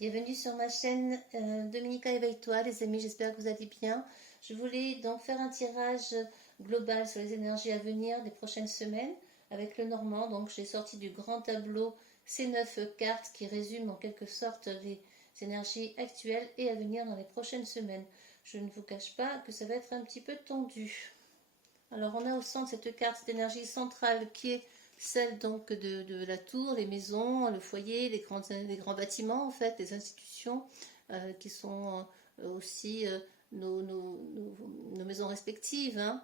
Bienvenue sur ma chaîne Dominica éveille-toi les amis, j'espère que vous allez bien. Je voulais donc faire un tirage global sur les énergies à venir des prochaines semaines avec le Normand. Donc j'ai sorti du grand tableau ces 9 cartes qui résument en quelque sorte les énergies actuelles et à venir dans les prochaines semaines. Je ne vous cache pas que ça va être un petit peu tendu. Alors on a au centre cette carte d'énergie centrale qui est celle donc de la tour, les maisons, le foyer, les grands bâtiments en fait, les institutions qui sont aussi nos maisons respectives, hein,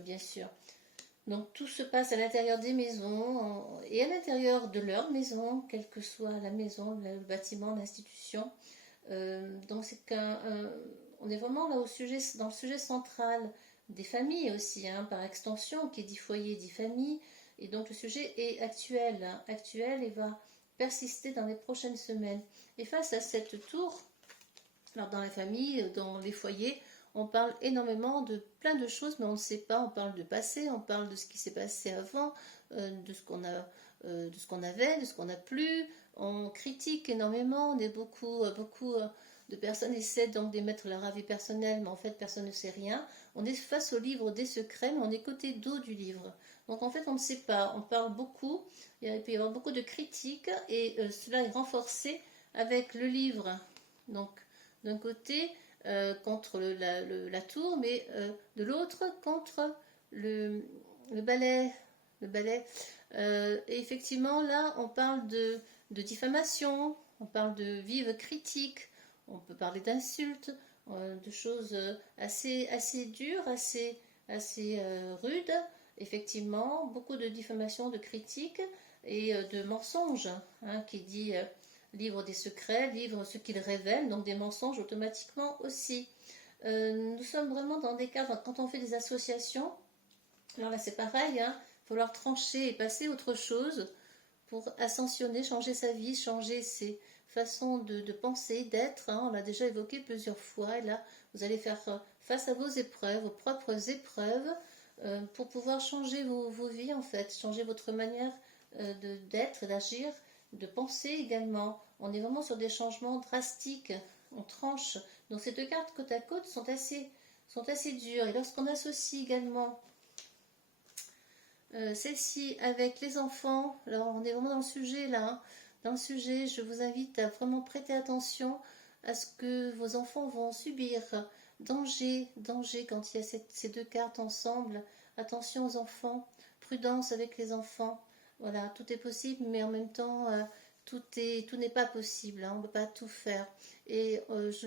bien sûr. Donc tout se passe à l'intérieur des maisons et à l'intérieur de leur maison, quelle que soit la maison, le bâtiment, l'institution. Donc c'est on est vraiment là dans le sujet central des familles aussi, hein, par extension, qui dit foyer, dit famille. Et donc le sujet est actuel, hein, actuel et va persister dans les prochaines semaines. Et face à cette tour, alors dans la famille, dans les foyers, on parle énormément de plein de choses, mais on ne sait pas. On parle de passé, on parle de ce qui s'est passé avant, de ce qu'on a, de ce qu'on avait, de ce qu'on n'a plus. On critique énormément. On est beaucoup de personnes essaient donc d'émettre leur avis personnel, mais en fait personne ne sait rien. On est face au livre des secrets, mais on est côté dos du livre. Donc en fait on ne sait pas. On parle beaucoup. Il peut y avoir beaucoup de critiques et cela est renforcé avec le livre. Donc d'un côté contre la tour, mais de l'autre contre le balai. Le balai. Et effectivement, là, on parle de diffamation, on parle de vives critiques, on peut parler d'insultes, de choses assez dures, assez rudes. Effectivement, beaucoup de diffamation, de critiques et de mensonges, hein, qui dit livre des secrets, livre ce qu'il révèle, donc des mensonges automatiquement aussi. Nous sommes vraiment dans des cas, quand on fait des associations, alors là c'est pareil, hein, il va falloir trancher et passer à autre chose pour ascensionner, changer sa vie, changer ses façons de penser, d'être, hein, on l'a déjà évoqué plusieurs fois, et là vous allez faire face à vos épreuves, vos propres épreuves, pour pouvoir changer vos vies en fait, changer votre manière d'être, d'agir, de penser également. On est vraiment sur des changements drastiques, on tranche. Donc ces deux cartes côte à côte sont assez dures. Et lorsqu'on associe également celle-ci avec les enfants, alors on est vraiment dans le sujet là, hein. Dans le sujet, je vous invite à vraiment prêter attention à ce que vos enfants vont subir. Danger quand il y a ces deux cartes ensemble. Attention aux enfants, prudence avec les enfants. Voilà, tout est possible, mais en même temps, tout n'est pas possible, hein, on ne peut pas tout faire. Et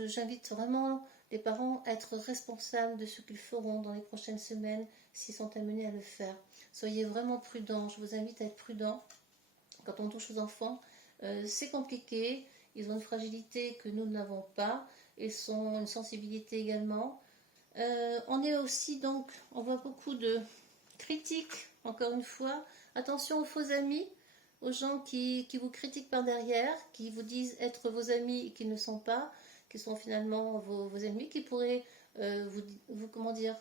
j'invite vraiment les parents à être responsables de ce qu'ils feront dans les prochaines semaines s'ils sont amenés à le faire. Soyez vraiment prudents, je vous invite à être prudents quand on touche aux enfants. C'est compliqué, ils ont une fragilité que nous n'avons pas, ils ont une sensibilité également. On est aussi donc, on voit beaucoup de critiques, encore une fois. Attention aux faux amis, aux gens qui vous critiquent par derrière, qui vous disent être vos amis et qui ne sont pas, qui sont finalement vos ennemis, qui pourraient comment dire,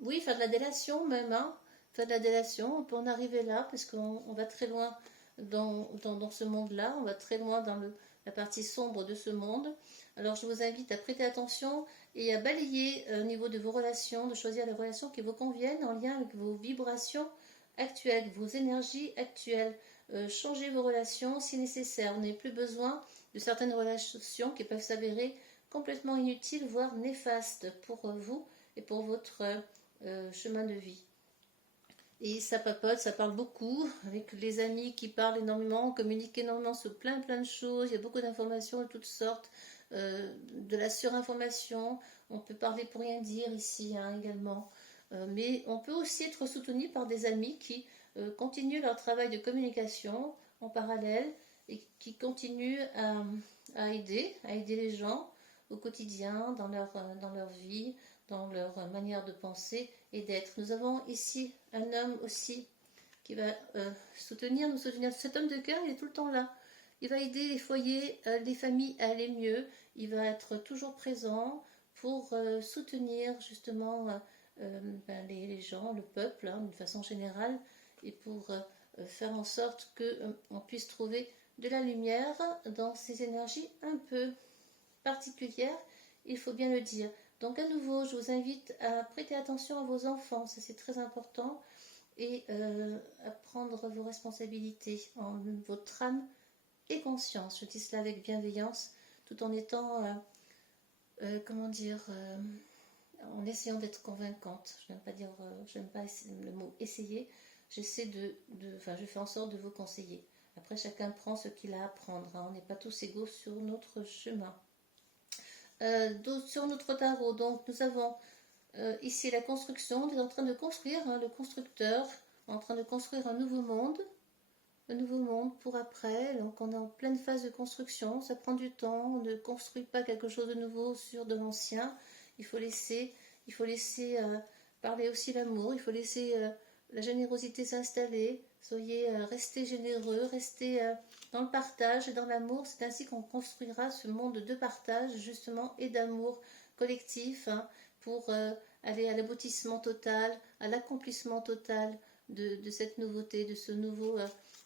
oui, faire de la délation même, hein, faire de la délation, on peut en arriver là, parce qu'on va très loin dans ce monde-là, on va très loin dans la partie sombre de ce monde. Alors je vous invite à prêter attention et à balayer au niveau de vos relations, de choisir les relations qui vous conviennent en lien avec vos vibrations actuelles, vos énergies actuelles. Changez vos relations si nécessaire. Vous n'avez plus besoin de certaines relations qui peuvent s'avérer complètement inutiles, voire néfastes pour vous et pour votre chemin de vie. Et ça papote, ça parle beaucoup, avec les amis qui parlent énormément, communiquent énormément sur plein de choses, il y a beaucoup d'informations de toutes sortes, de la surinformation, on peut parler pour rien dire ici, hein, également. Mais on peut aussi être soutenu par des amis qui continuent leur travail de communication en parallèle et qui continuent à aider les gens au quotidien, dans leur vie, dans leur manière de penser et d'être. Nous avons ici un homme aussi qui va nous soutenir. Cet homme de cœur, il est tout le temps là. Il va aider les foyers, les familles à aller mieux. Il va être toujours présent pour soutenir justement les gens, le peuple, hein, d'une façon générale, et pour faire en sorte qu'on puisse trouver de la lumière dans ces énergies un peu particulières, il faut bien le dire. Donc à nouveau, je vous invite à prêter attention à vos enfants, ça c'est très important, et à prendre vos responsabilités en votre âme et conscience. Je dis cela avec bienveillance, tout en étant, comment dire, en essayant d'être convaincante. Je n'aime pas dire, je n'aime pas le mot essayer. J'essaie enfin, je fais en sorte de vous conseiller. Après, chacun prend ce qu'il a à prendre. Hein. On n'est pas tous égaux sur notre chemin. Sur notre tarot, donc nous avons ici la construction. On est en train de construire, hein, le constructeur, en train de construire un nouveau monde pour après. Donc on est en pleine phase de construction, ça prend du temps, on ne construit pas quelque chose de nouveau sur de l'ancien. Il faut laisser parler aussi l'amour, il faut laisser la générosité s'installer. Restez généreux, restez dans le partage et dans l'amour. C'est ainsi qu'on construira ce monde de partage justement et d'amour collectif, hein, pour aller à l'aboutissement total, à l'accomplissement total de cette nouveauté, de ce nouveau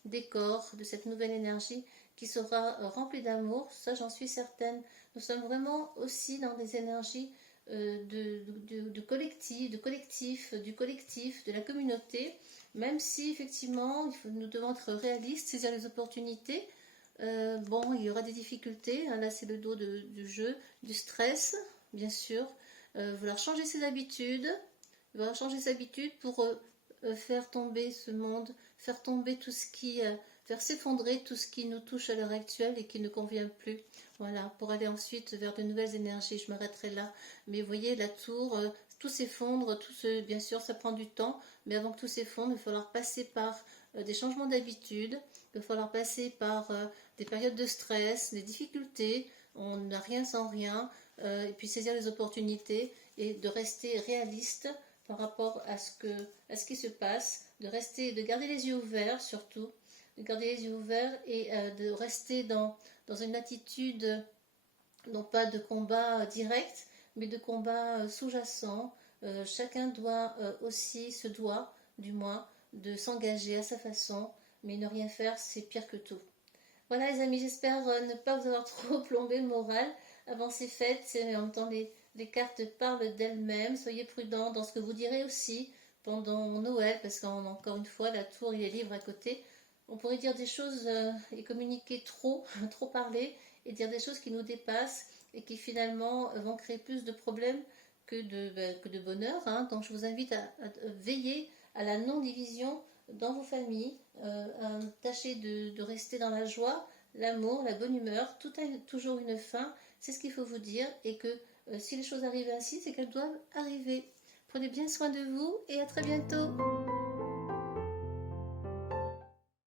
décor, de cette nouvelle énergie qui sera remplie d'amour. Ça, j'en suis certaine. Nous sommes vraiment aussi dans des énergies du collectif, de la communauté, même si effectivement nous devons être réalistes, saisir les opportunités. Bon, il y aura des difficultés, hein, là c'est le dos du jeu, du stress, bien sûr. Vouloir changer ses habitudes, pour faire tomber ce monde, faire tomber tout ce qui, faire s'effondrer tout ce qui nous touche à l'heure actuelle et qui ne convient plus. Voilà, pour aller ensuite vers de nouvelles énergies. Je m'arrêterai là. Mais vous voyez, la tour, tout s'effondre, bien sûr, ça prend du temps, mais avant que tout s'effondre, il va falloir passer par des changements d'habitude, il va falloir passer par des périodes de stress, des difficultés. On n'a rien sans rien, et puis saisir les opportunités et de rester réaliste par rapport à ce qui se passe, de garder les yeux ouverts surtout, de garder les yeux ouverts et de rester dans une attitude non pas de combat direct, mais de combat sous-jacent. Chacun se doit du moins de s'engager à sa façon, mais ne rien faire, c'est pire que tout. Voilà les amis, j'espère ne pas vous avoir trop plombé le moral avant ces fêtes. En même temps, les cartes parlent d'elles-mêmes. Soyez prudents dans ce que vous direz aussi pendant Noël, parce qu'encore une fois, la tour et les livres à côté, on pourrait dire des choses et communiquer trop, trop parler, et dire des choses qui nous dépassent et qui finalement vont créer plus de problèmes que de bonheur. Hein. Donc je vous invite à veiller à la non-division dans vos familles, à tâcher de rester dans la joie, l'amour, la bonne humeur. Tout a toujours une fin, c'est ce qu'il faut vous dire, et que si les choses arrivent ainsi, c'est qu'elles doivent arriver. Prenez bien soin de vous et à très bientôt.